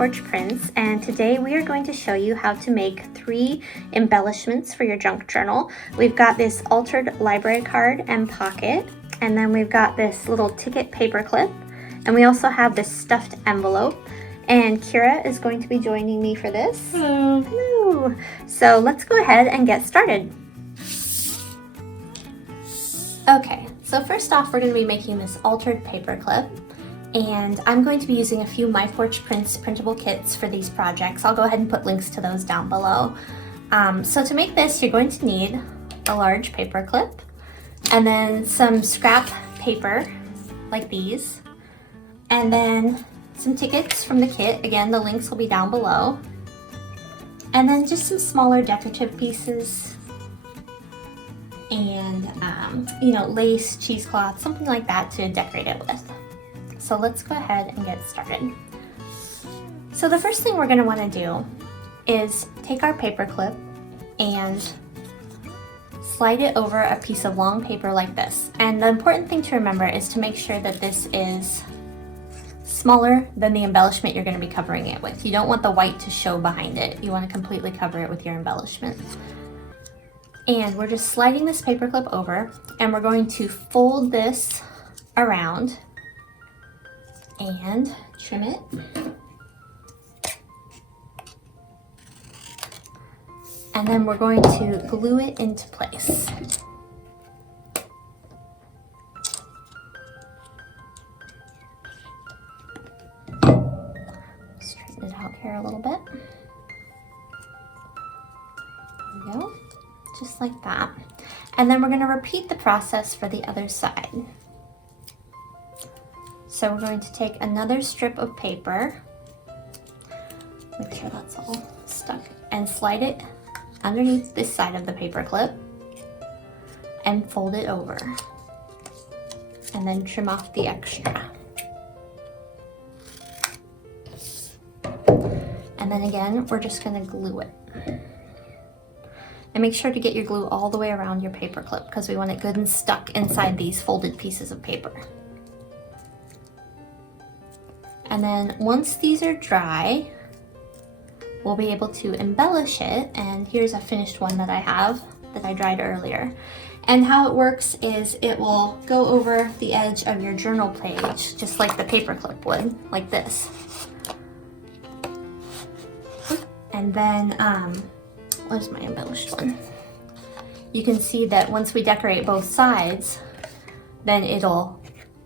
Porch Prints, and today we are going to show you how to make 3 embellishments for your junk journal. We've got this altered library card and pocket, and then we've got this little ticket paper clip, and we also have this stuffed envelope. And Kyra is going to be joining me for this. Hello. Hello. So let's go ahead and get started. Okay, so first off, we're going to be making this altered paper clip. And I'm going to be using a few My Porch Prints printable kits for these projects. I'll go ahead and put links to those down below. So to make this, you're going to need a large paper clip and then some scrap paper like these, and then some tickets from the kit. Again, the links will be down below. And then just some smaller decorative pieces and, lace, cheesecloth, something like that to decorate it with. So let's go ahead and get started. So the first thing we're going to want to do is take our paper clip and slide it over a piece of long paper like this. And the important thing to remember is to make sure that this is smaller than the embellishment you're going to be covering it with. You don't want the white to show behind it. You want to completely cover it with your embellishment. And we're just sliding this paper clip over, and we're going to fold this around and trim it. And then we're going to glue it into place. Straighten it out here a little bit. There we go, just like that. And then we're going to repeat the process for the other side. So we're going to take another strip of paper, make sure that's all stuck, and slide it underneath this side of the paper clip and fold it over. And then trim off the extra. And then again, we're just going to glue it. And make sure to get your glue all the way around your paper clip because we want it good and stuck inside these folded pieces of paper. And then once these are dry, we'll be able to embellish it. And here's a finished one that I have that I dried earlier. And how it works is it will go over the edge of your journal page, just like the paper clip would, like this. And then, where's my embellished one? You can see that once we decorate both sides, then it'll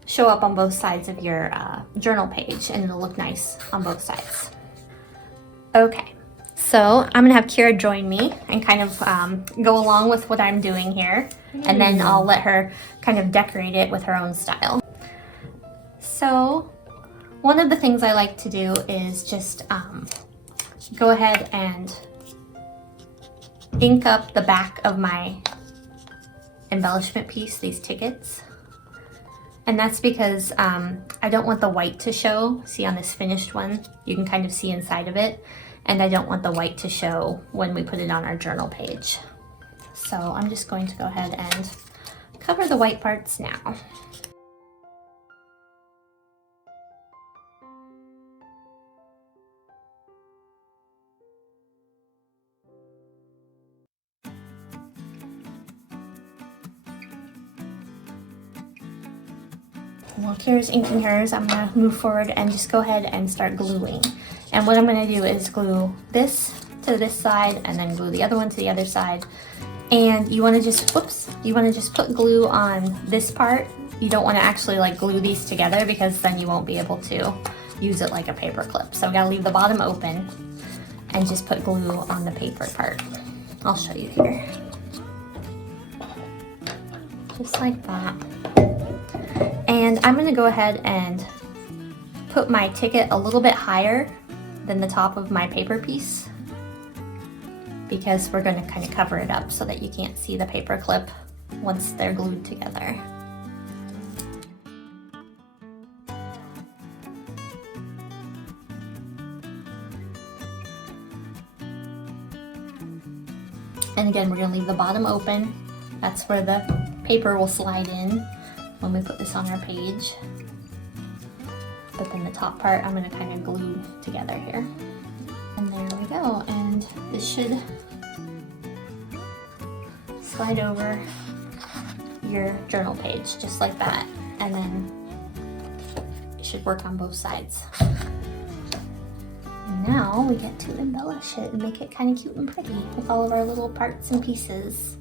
show up on both sides of your journal page, and it'll look nice on both sides. Okay, so I'm gonna have Kyra join me and kind of go along with what I'm doing here, and then I'll let her kind of decorate it with her own style. So one of the things I like to do is just go ahead and ink up the back of my embellishment piece, these tickets. And that's because I don't want the white to show. See on this finished one, you can kind of see inside of it. And I don't want the white to show when we put it on our journal page. So I'm just going to go ahead and cover the white parts now. While Kyra's inking hers, I'm going to move forward and just go ahead and start gluing. And what I'm going to do is glue this to this side and then glue the other one to the other side. And you want to just, put glue on this part. You don't want to actually like glue these together because then you won't be able to use it like a paper clip. So we got to leave the bottom open and just put glue on the paper part. I'll show you here. Just like that. And I'm going to go ahead and put my ticket a little bit higher than the top of my paper piece because we're going to kind of cover it up so that you can't see the paper clip once they're glued together. And again, we're going to leave the bottom open. That's where the paper will slide in when we put this on our page. but then the top part I'm going to kind of glue together here. And there we go, and this should slide over your journal page just like that, and then it should work on both sides. And now we get to embellish it and make it kind of cute and pretty with all of our little parts and pieces.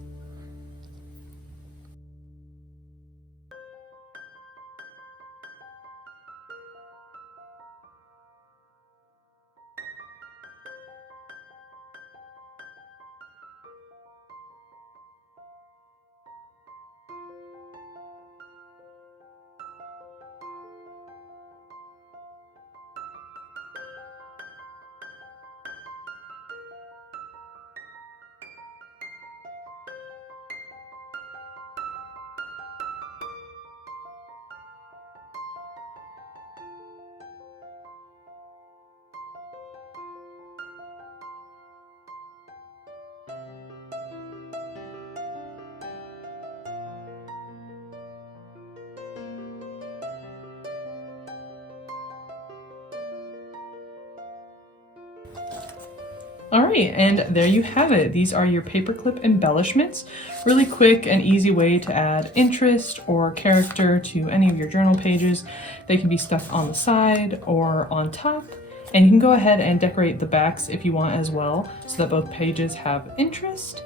All right, and there you have it. These are your paperclip embellishments. Really quick and easy way to add interest or character to any of your journal pages. They can be stuck on the side or on top, and you can go ahead and decorate the backs if you want as well, so that both pages have interest.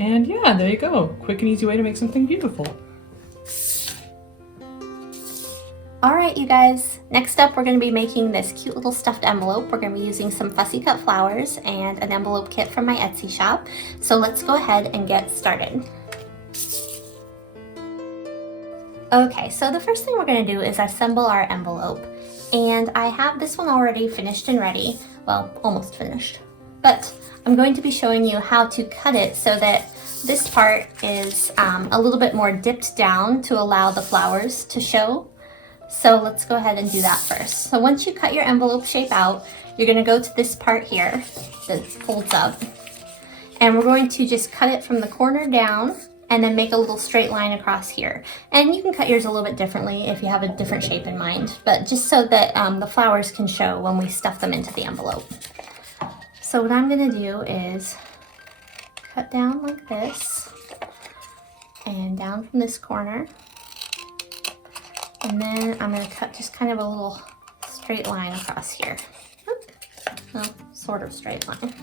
And yeah, there you go. Quick and easy way to make something beautiful. All right, you guys, next up we're going to be making this cute little stuffed envelope. We're going to be using some Fussy Cut Flowers and an envelope kit from my Etsy shop. So let's go ahead and get started. Okay, so the first thing we're going to do is assemble our envelope. And I have this one already finished and ready. Well, almost finished. But I'm going to be showing you how to cut it so that this part is a little bit more dipped down to allow the flowers to show. So let's go ahead and do that first. So once you cut your envelope shape out, you're going to go to this part here that folds up. And we're going to just cut it from the corner down and then make a little straight line across here. And you can cut yours a little bit differently if you have a different shape in mind, but just so that the flowers can show when we stuff them into the envelope. So what I'm going to do is cut down like this and down from this corner. And then I'm going to cut just kind of a little straight line across here. Well, sort of straight line.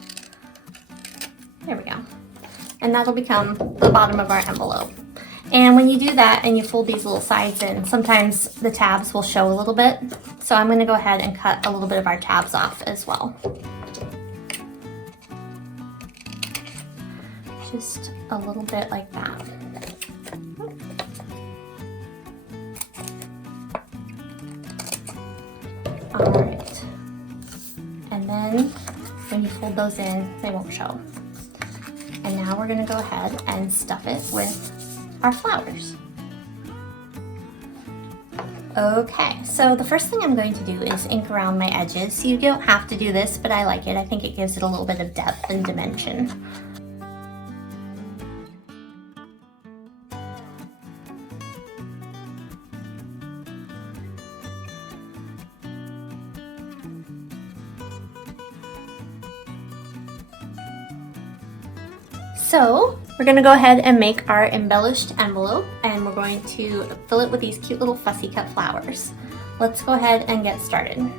There we go. And that'll become the bottom of our envelope. And when you do that and you fold these little sides in, sometimes the tabs will show a little bit. So I'm going to go ahead and cut a little bit of our tabs off as well. Just a little bit like that. Alright, and then when you fold those in, they won't show. And now we're going to go ahead and stuff it with our flowers. Okay, so the first thing I'm going to do is ink around my edges. You don't have to do this, but I like it. I think it gives it a little bit of depth and dimension. So we're going to go ahead and make our embellished envelope, and we're going to fill it with these cute little fussy cut flowers. Let's go ahead and get started.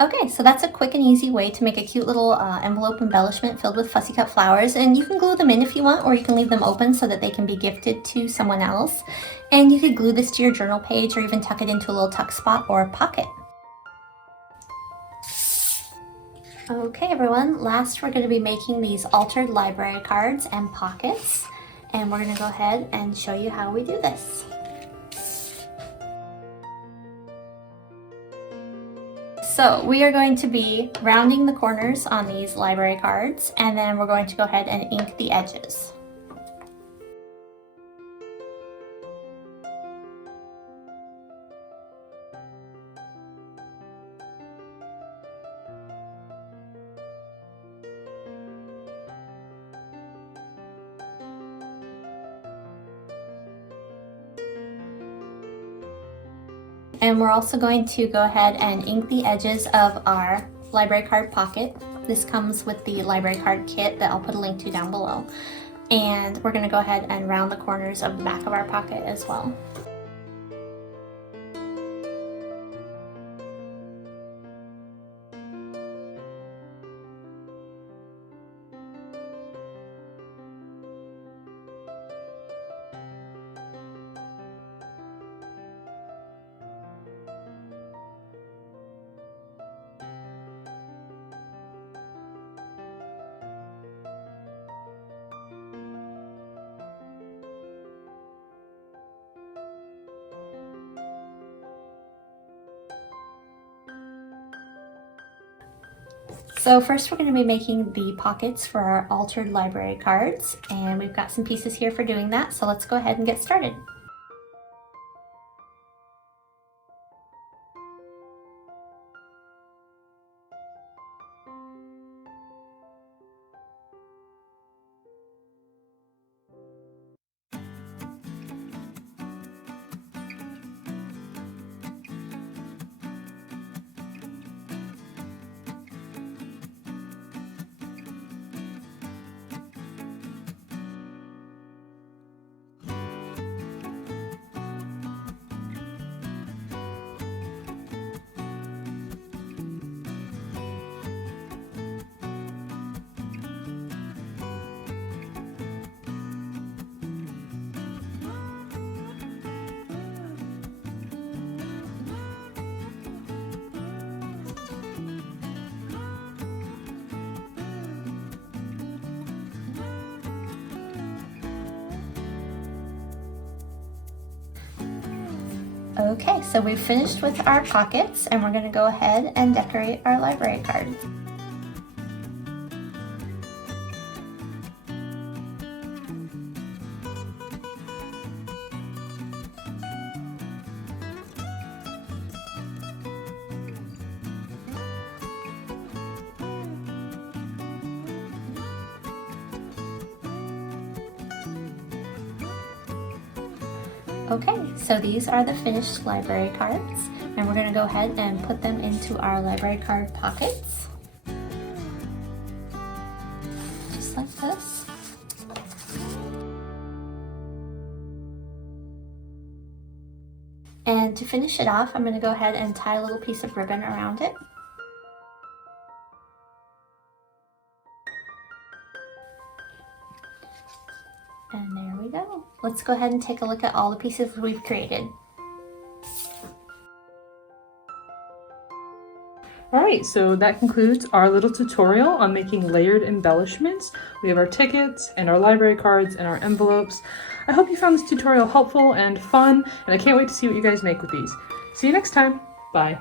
Okay, so that's a quick and easy way to make a cute little envelope embellishment filled with fussy cut flowers, and you can glue them in if you want, or you can leave them open so that they can be gifted to someone else. And you could glue this to your journal page or even tuck it into a little tuck spot or pocket. Okay everyone, last we're going to be making these altered library cards and pockets, and we're going to go ahead and show you how we do this. So we are going to be rounding the corners on these library cards, and then we're going to go ahead and ink the edges. And we're also going to go ahead and ink the edges of our library card pocket. This comes with the library card kit that I'll put a link to down below. And we're going to go ahead and round the corners of the back of our pocket as well. So first we're going to be making the pockets for our altered library cards, and we've got some pieces here for doing that, so let's go ahead and get started. Okay, so we've finished with our pockets, and we're going to go ahead and decorate our library card. Okay, so these are the finished library cards, and we're going to go ahead and put them into our library card pockets. Just like this. And to finish it off, I'm going to go ahead and tie a little piece of ribbon around it. And there we go. Let's go ahead and take a look at all the pieces we've created. Alright, so that concludes our little tutorial on making layered embellishments. We have our tickets and our library cards and our envelopes. I hope you found this tutorial helpful and fun, and I can't wait to see what you guys make with these. See you next time. Bye.